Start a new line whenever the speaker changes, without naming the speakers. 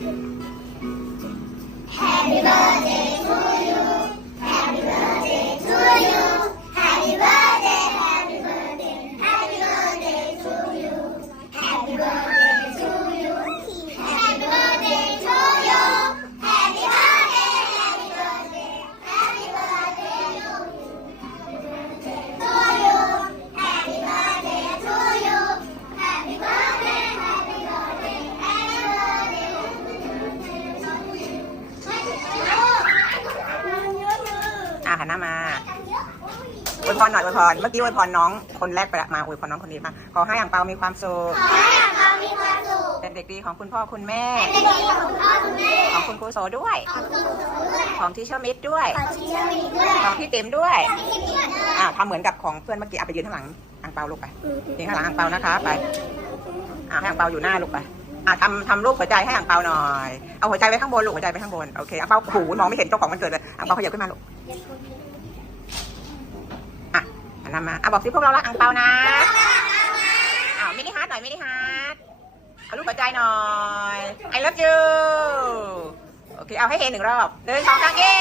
Happy birthday. Birthday
อะหันหน้ามาอวยพรหน่อยอวยพร เมื่อกี้อวยพรน้องคนแรกไปละมาอวยพรน้องคนนี้มา ขอให้อ่างเปามีความสุข
ขอให้อ่างเปามีความสุข
เป็นเด็กดีของคุณพ่อคุณแม่
เป็นเด็กดีของคุณพ่อคุณแม่
ของคุณครูโสด้วย
ของคุณครูด้วย
ของที่เชอร์มิดด้วย
ของทีเชอร์มีด้วย
ของพี่ติ๋มด้วย
ของพี่กิ๊กด้วย
อะทำเหมือนกับของเพื่อนเมื่อกี้เอาไปยืนข้างหลังอ่างเปาลูกไปยืนข้างหลังอ่างเปานะคะ ไปอะให้อ่างเปาอยู่หน้าลูกไป อะทำทำรูปหัวใจให้อ่างเปาหน่อย เอาหัวใจไว้ข้างบนลูกหัวใจไว้ข้างบน โอเคอ่างเปาหูมองไม่เห็นเจ้าของมันเกิดเลยอ่างเปาขยับขึ้นมาลูก อะหันหน้ามา อะบอกสิพวกเรารักอ่างเปานะอ้าวมินิฮาร์ดหน่อยมินิฮาร์ดเอารูปหัวใจหน่อย I love you โอเค เอาให้เฮหนึ่งรอบหนึ่งสองสามเย้